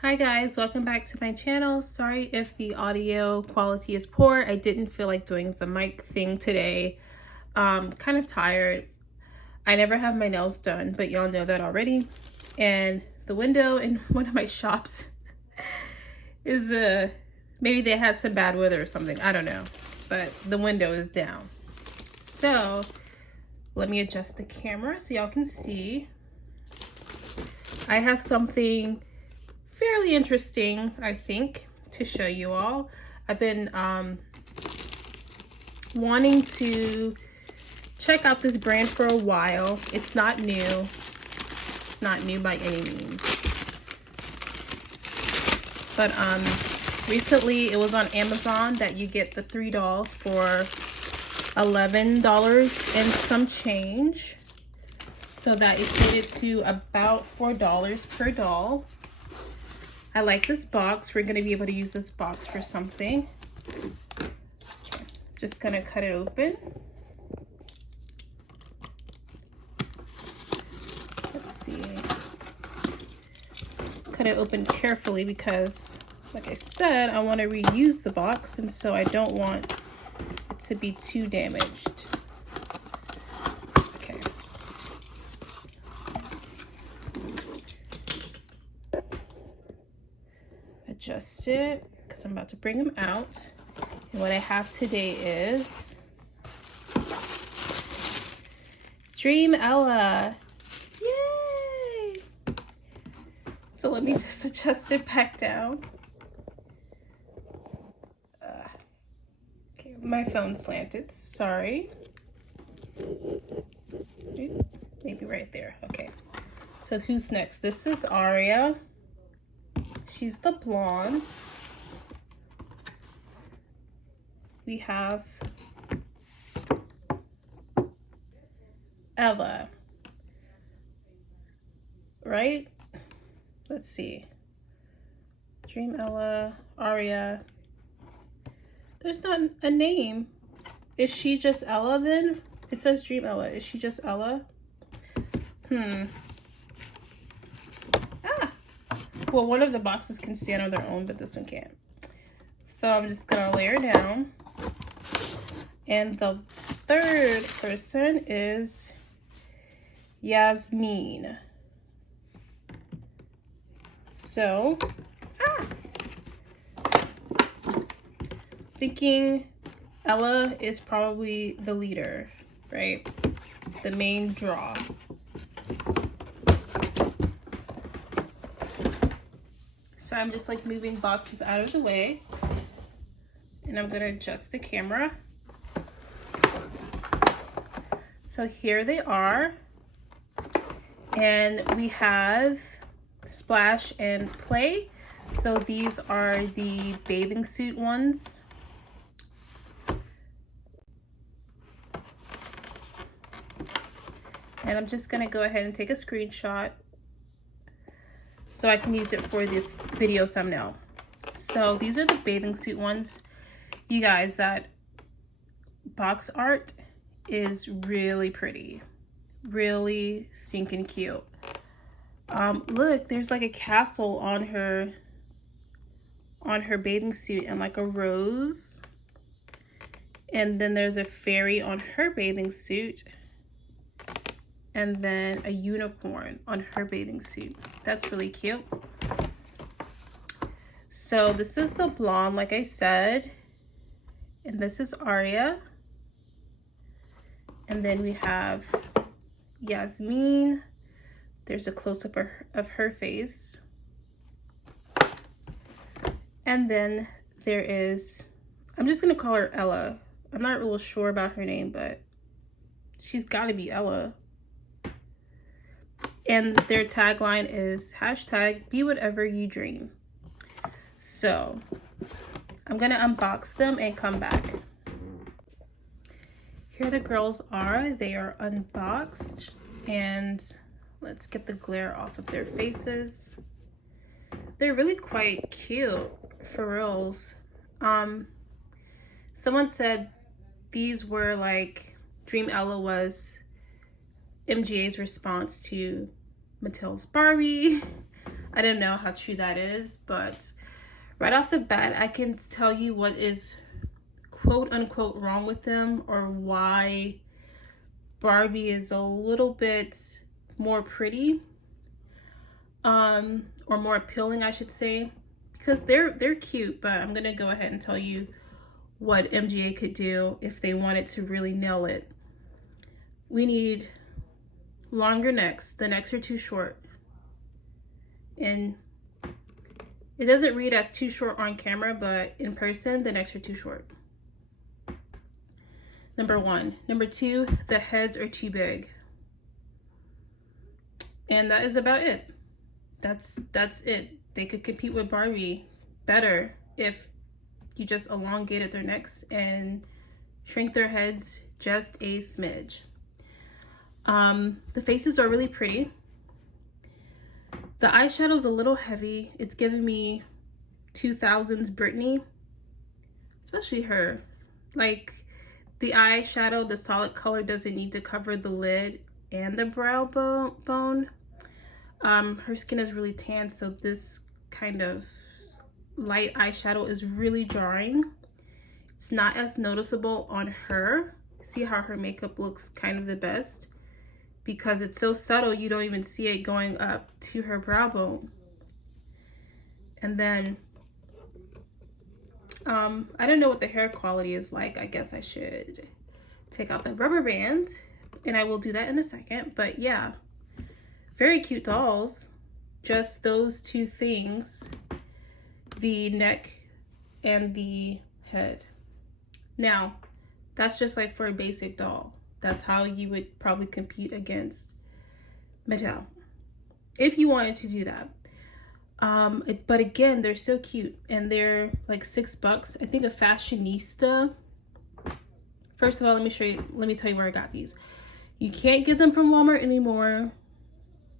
Hi guys, welcome back to my channel. Sorry if the audio quality is poor. I didn't feel like doing the mic thing today. Kind of tired. I never have my nails done, but y'all know that already. And the window in one of my shops is maybe they had some bad weather or something. I don't know, but the window is down. So let me adjust the camera so y'all can see. I have something fairly interesting, I think, to show you all. I've been wanting to check out this brand for a while. It's not new. It's not new by any means. But recently it was on Amazon that you get the 3 dolls for $11 and some change. So that equated to about $4 per doll. I like this box. We're going to be able to use this box for something. Just going to cut it open. Let's see. Cut it open carefully because, like I said, I want to reuse the box, and so I don't want it to be too damaged. Okay. Adjust it because I'm about to bring them out. And what I have today is Dream Ella. Yay! So let me just adjust it back down. Okay, my phone slanted. Sorry. Maybe right there. Okay. So who's next? This is Aria. She's the blonde. We have Ella, right? Let's see. Dream Ella, Aria. There's not a name. Is she just Ella then? It says Dream Ella. Is she just Ella? Well, one of the boxes can stand on their own, but this one can't. So I'm just gonna lay her down. And the third person is Yasmin. So, thinking Ella is probably the leader, right? The main draw. So I'm just like moving boxes out of the way, and I'm gonna adjust the camera. So here they are, and we have Splash and Play. So these are the bathing suit ones. And I'm just gonna go ahead and take a screenshot so I can use it for this video thumbnail. So these are the bathing suit ones. You guys, that box art is really pretty. Really stinking cute. Look, there's like a castle on her bathing suit and like a rose. And then there's a fairy on her bathing suit. And then a unicorn on her bathing suit. That's really cute. So this is the blonde, like I said. And this is Aria. And then we have Yasmin. There's a close-up of her face. And then there is, I'm just gonna call her Ella. I'm not real sure about her name, but she's gotta be Ella. And their tagline is #BeWhateverYouDream. So I'm gonna unbox them and come back. Here the girls are. They are unboxed, and let's get the glare off of their faces. They're really quite cute, for reals. Someone said these were like, Dream Ella was MGA's response to Mattel's Barbie. I don't know how true that is, but right off the bat, I can tell you what is quote unquote wrong with them, or why Barbie is a little bit more pretty, or more appealing, I should say, because they're cute, but I'm gonna go ahead and tell you what MGA could do if they wanted to really nail it. We need longer necks. The necks are too short, and it doesn't read as too short on camera, but in person the necks are too short. Number one. Number two, the heads are too big, and that is about it. That's it. They could compete with Barbie better if you just elongated their necks and shrink their heads just a smidge. The faces are really pretty. The eyeshadow is a little heavy. It's giving me 2000s Britney, especially her. Like, the eyeshadow, the solid color doesn't need to cover the lid and the brow bone. Her skin is really tan, so this kind of light eyeshadow is really jarring. It's not as noticeable on her. See how her makeup looks kind of the best? Because it's so subtle, you don't even see it going up to her brow bone. And then, I don't know what the hair quality is like. I guess I should take out the rubber band, and I will do that in a second. But yeah, very cute dolls. Just those two things, the neck and the head. Now, that's just like for a basic doll. That's how you would probably compete against Mattel if you wanted to do that. But again, they're so cute, and they're like $6. I think a fashionista. First of all, let me tell you where I got these. You can't get them from Walmart anymore,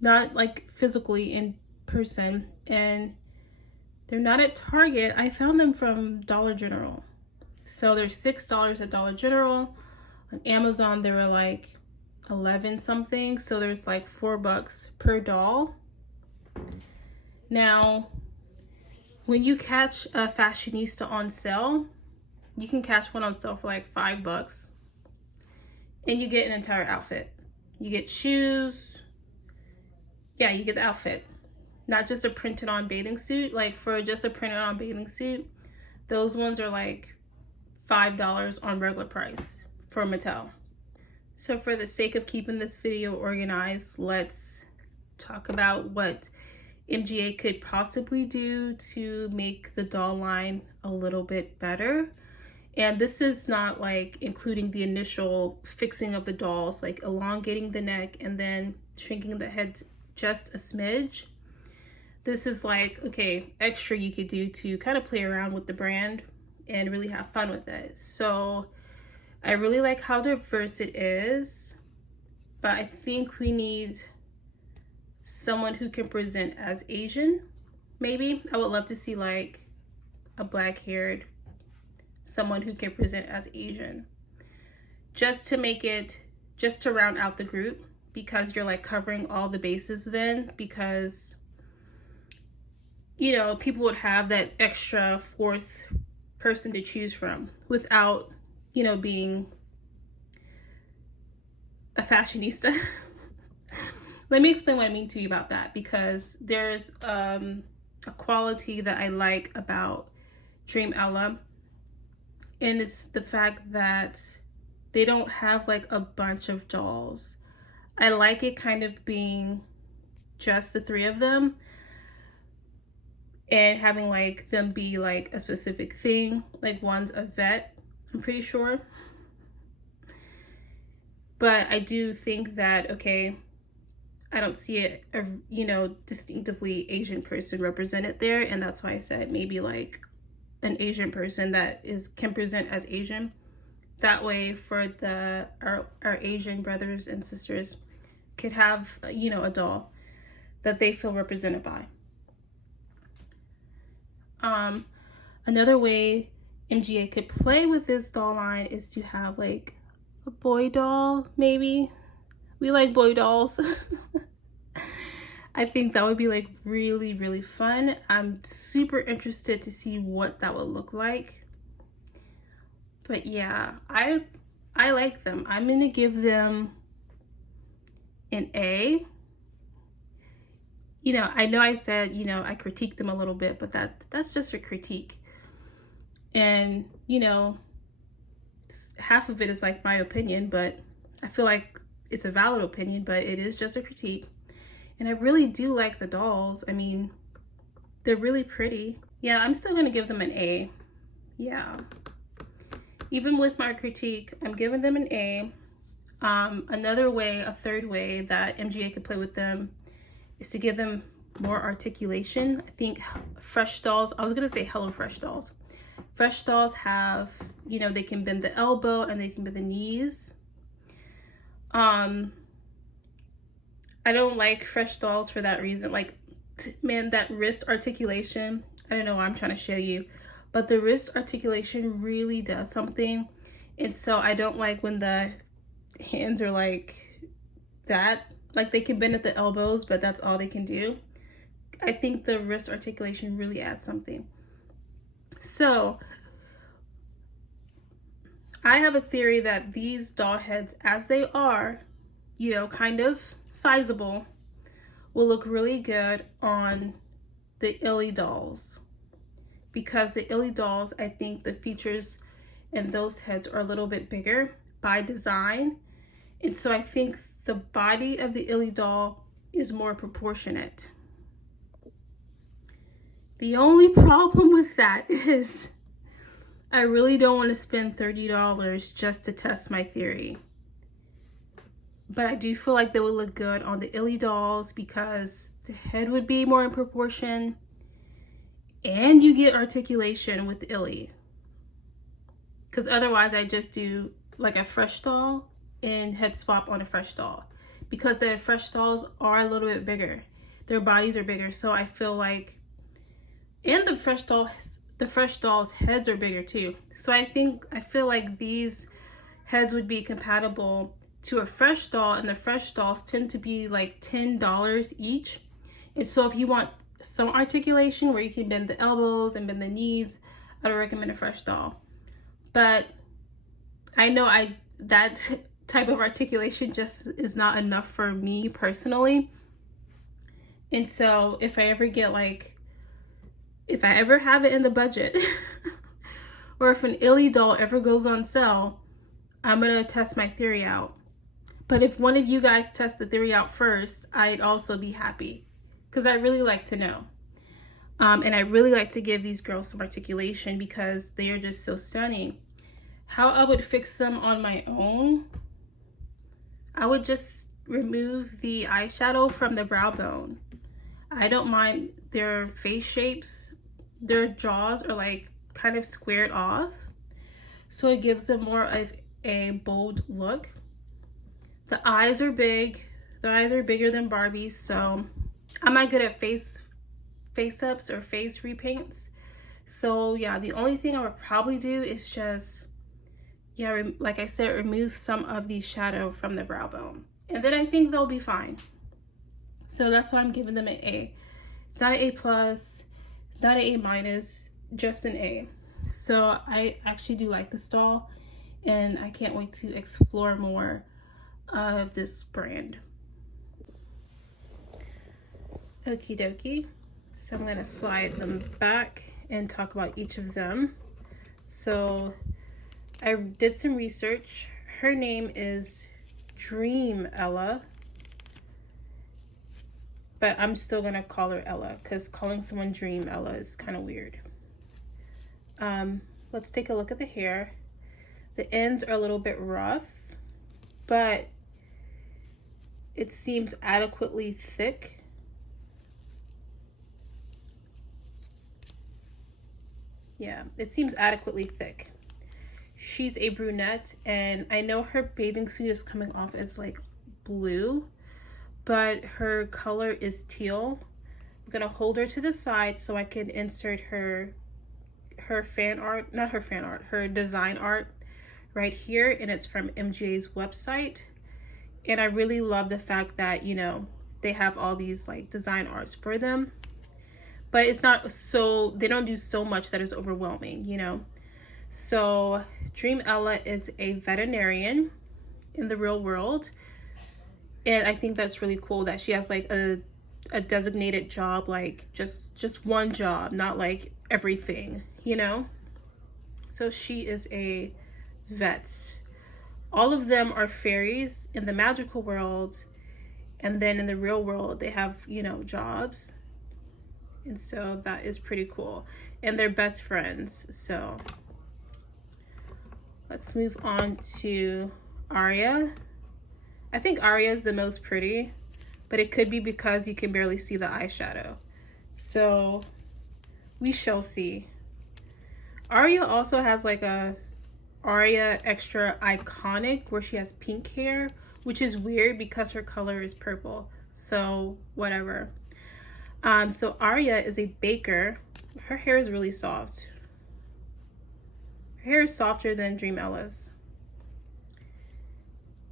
not like physically in person, and they're not at Target. I found them from Dollar General. So they're $6 at Dollar General. On Amazon, they were like 11 something. So there's like $4 per doll. Now, when you catch a fashionista on sale, you can catch one on sale for like $5, and you get an entire outfit. You get shoes. Yeah, you get the outfit, not just a printed on bathing suit. Like, for just a printed on bathing suit, those ones are like $5 on regular price for Mattel. So for the sake of keeping this video organized, let's talk about what MGA could possibly do to make the doll line a little bit better. And this is not like including the initial fixing of the dolls, like elongating the neck and then shrinking the head just a smidge. This is like, okay, extra you could do to kind of play around with the brand and really have fun with it. So I really like how diverse it is, but I think we need someone who can present as Asian. Maybe I would love to see like a black-haired someone who can present as Asian, just to make it, just to round out the group, because you're like covering all the bases then, because you know, people would have that extra fourth person to choose from without, you know, being a fashionista. Let me explain what I mean to you about that, because there's a quality that I like about Dream Ella, and it's the fact that they don't have like a bunch of dolls. I like it kind of being just the three of them and having like them be like a specific thing. Like one's a vet, I'm pretty sure. But I do think that, okay, I don't see it, you know, distinctively Asian person represented there, and that's why I said maybe like an Asian person that can present as Asian. That way, for our Asian brothers and sisters could have, you know, a doll that they feel represented by. Another way MGA could play with this doll line is to have like a boy doll, maybe. We like boy dolls. I think that would be like really, really fun. I'm super interested to see what that would look like. But yeah, I like them. I'm gonna give them an A. You know I said, I critique them a little bit, but that's just a critique. And, half of it is like my opinion, but I feel like it's a valid opinion, but it is just a critique. And I really do like the dolls. I mean, they're really pretty. Yeah, I'm still gonna give them an A. Yeah. Even with my critique, I'm giving them an A. Another way, a third way that MGA could play with them is to give them more articulation. I think Fresh Dolls, I was gonna say Hello Fresh Dolls. Fresh Dolls have, they can bend the elbow and they can bend the knees. I don't like Fresh Dolls for that reason. Like, man, that wrist articulation, I don't know why I'm trying to show you, but the wrist articulation really does something. And so I don't like when the hands are like that. Like, they can bend at the elbows, but that's all they can do. I think the wrist articulation really adds something. So I have a theory that these doll heads, as they are, kind of sizable, will look really good on the Illy dolls. Because the Illy dolls, I think the features in those heads are a little bit bigger by design. And so I think the body of the Illy doll is more proportionate. The only problem with that is I really don't want to spend $30 just to test my theory. But I do feel like they would look good on the Illy dolls because the head would be more in proportion and you get articulation with the Illy. Because otherwise I just do like a Fresh doll and head swap on a Fresh doll. Because the Fresh dolls are a little bit bigger. Their bodies are bigger. So I feel like, and the Fresh dolls heads are bigger too. So I feel like these heads would be compatible to a Fresh doll, and the Fresh dolls tend to be like $10 each. And so if you want some articulation where you can bend the elbows and bend the knees, I would recommend a Fresh doll. But I know that type of articulation just is not enough for me personally. And so if I ever have it in the budget or if an Illy doll ever goes on sale, I'm gonna test my theory out. But if one of you guys test the theory out first, I'd also be happy because I really like to know. And I really like to give these girls some articulation because they are just so stunning. How I would fix them on my own, I would just remove the eyeshadow from the brow bone. I don't mind their face shapes. Their jaws are like kind of squared off, so it gives them more of a bold look. The eyes are big. The eyes are bigger than Barbie's, so I'm not good at face-ups or face repaints. So yeah, the only thing I would probably do is just, like I said, remove some of the shadow from the brow bone. And then I think they'll be fine. So that's why I'm giving them an A. It's not an A+, not an A-, just an A. So I actually do like this doll, and I can't wait to explore more of this brand. Okie dokie. So I'm gonna slide them back and talk about each of them. So I did some research. Her name is Dream Ella, but I'm still gonna call her Ella because calling someone Dream Ella is kind of weird. Let's take a look at the hair. The ends are a little bit rough, but it seems adequately thick. Yeah, it seems adequately thick. She's a brunette, and I know her bathing suit is coming off as like blue, but her color is teal. I'm gonna hold her to the side so I can insert her fan art, not her fan art, her design art right here, and it's from MGA's website. And I really love the fact that, they have all these like design arts for them, but it's not so, they don't do so much that is overwhelming, you know. So Dream Ella is a veterinarian in the real world, and I think that's really cool that she has like a designated job, like just one job, not like everything, you know. So she is a vet. All of them are fairies in the magical world, and then in the real world they have, you know, jobs. And so that is pretty cool, and they're best friends. So let's move on to Aria. I think Aria is the most pretty, but it could be because you can barely see the eyeshadow. So we shall see. Aria also has like a Aria Extra Iconic where she has pink hair, which is weird because her color is purple. So whatever. So Aria is a baker. Her hair is really soft. Her hair is softer than Dream Ella's.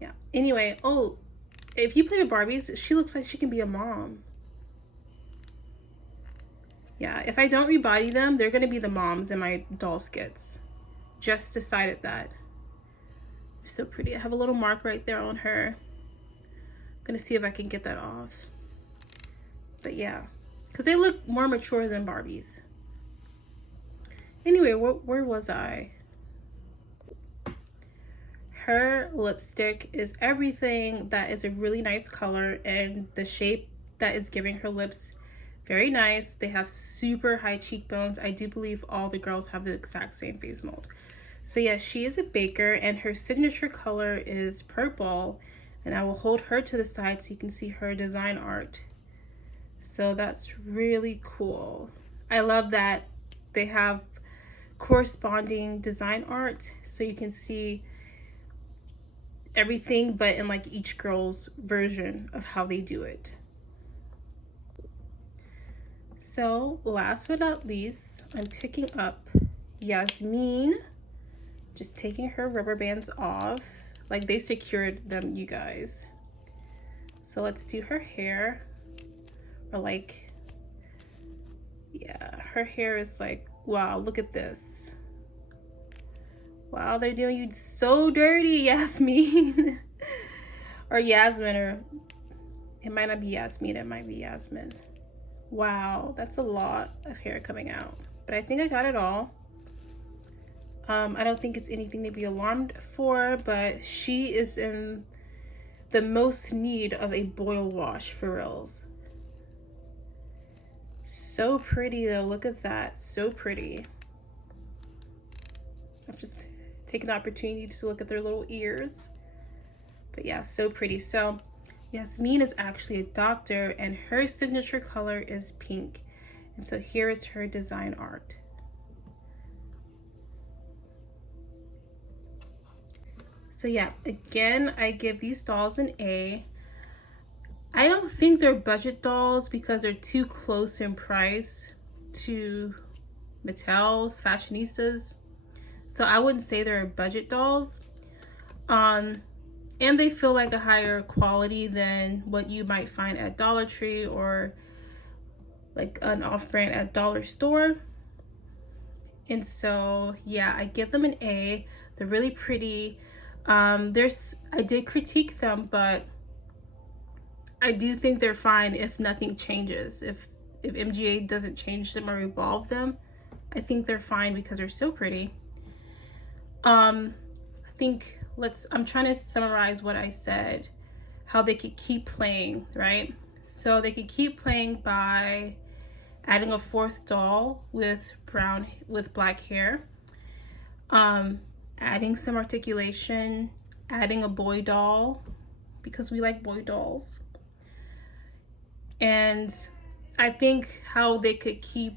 Yeah. Anyway, oh, if you play with Barbies, she looks like she can be a mom. Yeah, if I don't rebody them, they're gonna be the moms in my doll skits. Just decided that. They're so pretty. I have a little mark right there on her. I'm gonna see if I can get that off. But yeah, because they look more mature than Barbies. Anyway, where was I? Her lipstick is everything that is a really nice color, and the shape that is giving her lips very nice. They have super high cheekbones. I do believe all the girls have the exact same face mold. So yeah, she is a baker, and her signature color is purple, and I will hold her to the side so you can see her design art. So that's really cool. I love that they have corresponding design art so you can see everything, but in like each girl's version of how they do it. So last but not least, I'm picking up Yasmin, just taking her rubber bands off. Like, they secured them, you guys. So let's do her hair. Or like, yeah, her hair is like, wow, look at this. Wow, they're doing you so dirty, Yasmin. Or Yasmin, or it might not be Yasmin, it might be Yasmin. Wow, that's a lot of hair coming out. But I think I got it all. I don't think it's anything to be alarmed for, but she is in the most need of a boil wash for reals. So pretty though, look at that, so pretty. I'm just taking the opportunity to look at their little ears. But yeah, so pretty. So Yasmin is actually a doctor, and her signature color is pink. And so here is her design art. So yeah, again, I give these dolls an A. I don't think they're budget dolls because they're too close in price to Mattel's, Fashionistas. So I wouldn't say they're budget dolls. And they feel like a higher quality than what you might find at Dollar Tree or like an off-brand at Dollar Store. And so yeah, I give them an A. They're really pretty. I did critique them, but I do think they're fine if nothing changes. If MGA doesn't change them or evolve them, I think they're fine because they're so pretty. I think I'm trying to summarize what I said, how they could keep playing, right? So they could keep playing by adding a fourth doll with black hair, adding some articulation, adding a boy doll because we like boy dolls. And I think how they could keep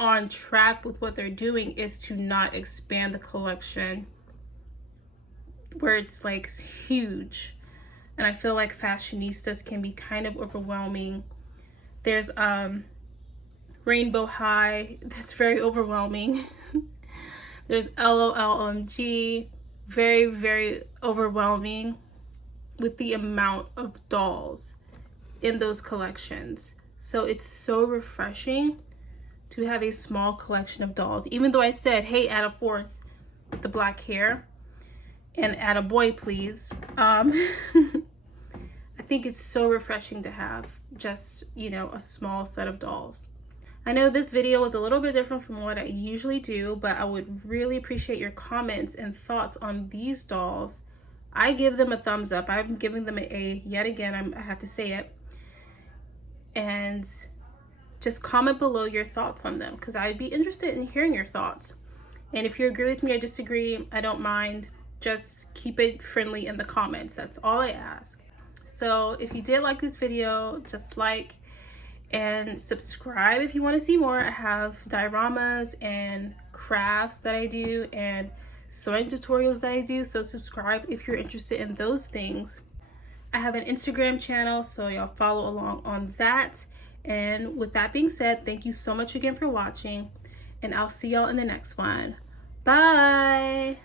on track with what they're doing is to not expand the collection where it's like huge. And I feel like Fashionistas can be kind of overwhelming. There's Rainbow High, that's very overwhelming. There's LOLMG, very, very overwhelming with the amount of dolls. in those collections. So it's so refreshing to have a small collection of dolls. Even though I said, hey, add a fourth with the black hair and add a boy, please. I think it's so refreshing to have just, you know, a small set of dolls. I know this video was a little bit different from what I usually do, but I would really appreciate your comments and thoughts on these dolls. I give them a thumbs up. I'm giving them an A yet again. I have to say it. And just comment below your thoughts on them, because I'd be interested in hearing your thoughts. And if you agree with me or disagree, I don't mind. Just keep it friendly in the comments. That's all I ask. So if you did like this video, just like and subscribe if you want to see more. I have dioramas and crafts that I do and sewing tutorials that I do, so subscribe if you're interested in those things. I have an Instagram channel, so y'all follow along on that. And with that being said, thank you so much again for watching, and I'll see y'all in the next one. Bye.